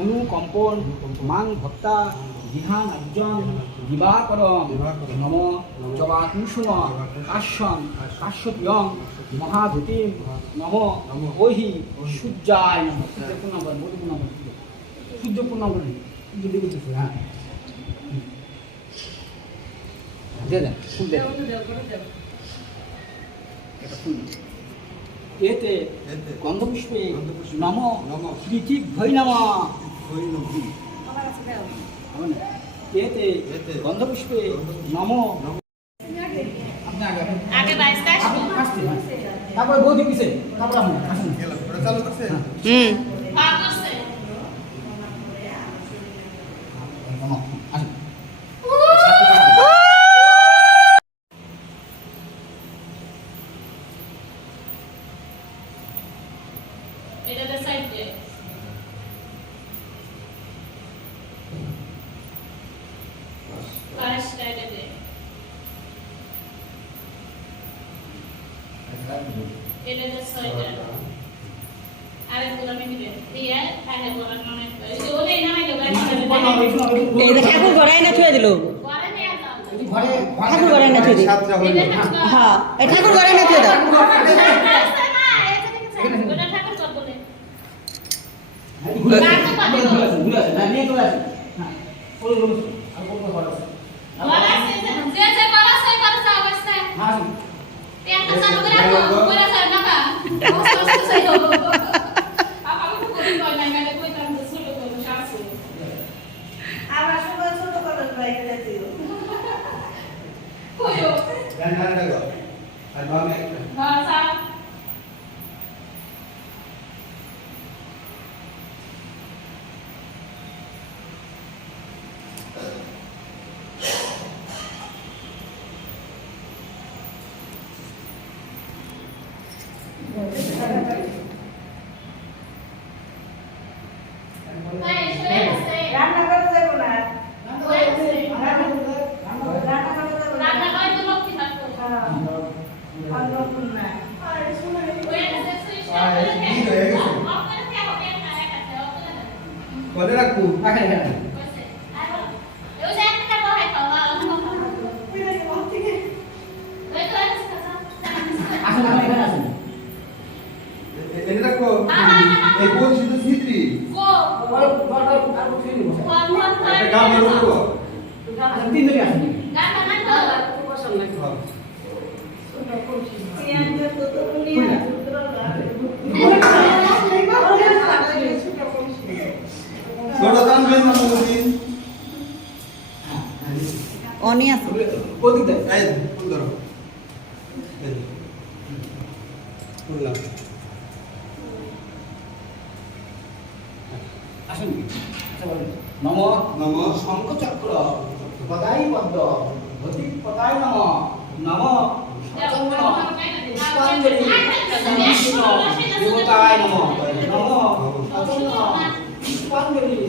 অনুকম্পন মাং ভক্তা বিহান অর্জন দিবাকরম নম জবা কুসুম কাশ্যম কাশ্যপিয়ং মহাধুতিম নম ওহি সূর্যায় নম। সূর্য পূর্ণাঙ্গ হ্যাঁ দিয়ে দেন ফুল দেন এতে গন্ধপুষ্পে নম পৃথিক ভৈ নম। এতে গন্ধপুষ্পে নম। তারপরে বৌদি পিছে তারপরে আসুন চালু করছে। আসুন এটা the side there. First side there. এটা the side there. আরে পুরো আমি দিবে দিয়ে আগে বলা নয় এই যে ওরে না আইলো গাড়ি এই যে ঠাকুর গড়াই না ছুঁয়ে দিল ঘরে নিয়ে যাও ঘরে ঠাকুর গড়াই না ছুঁয়ে দিল হ্যাঁ এই ঠাকুর গড়াই না ছুঁয়ে দাও ওটা ঠাকুর কত বলে ঘুরে আসেন না নিয়ে চলে আসেন হ্যাঁ বলুন বলুন আর বলবো ঘরে আসেন ঘরে আসেন যে করা সেই করছে অবস্থা আসুন পেনটা চালু করে রাখো পুরো স্যার নাকা অবস্থা সেই হলো আমি তো কোন কই না গেলে কই কাম ছোট করে শাসু আবার সময় ছোট করে বাইরে দিও কইও গান গান লাগো আর বামে হ্যাঁ স্যার রান্না করতে যাবো না করে রাখু রাখেন রাখেন আসুন আপনি এখানে আসুন এটা রাখো এই কোন শুধু সিদ্রি একটা গান বের করব আসুন তিন দিকে আসুন ছোট দান বেন না মুদিন অনি আছে ওদিক দেয় এই ফুল ধরো এই ফুল লাও আসুন আচ্ছা বলুন নম নম শঙ্খচক্র পদাই পদ্ম ধতি পদাই নম নম পুষ্পাঞ্জলি বিষ্ণু দেবতায় নম নম পুষ্পাঞ্জলি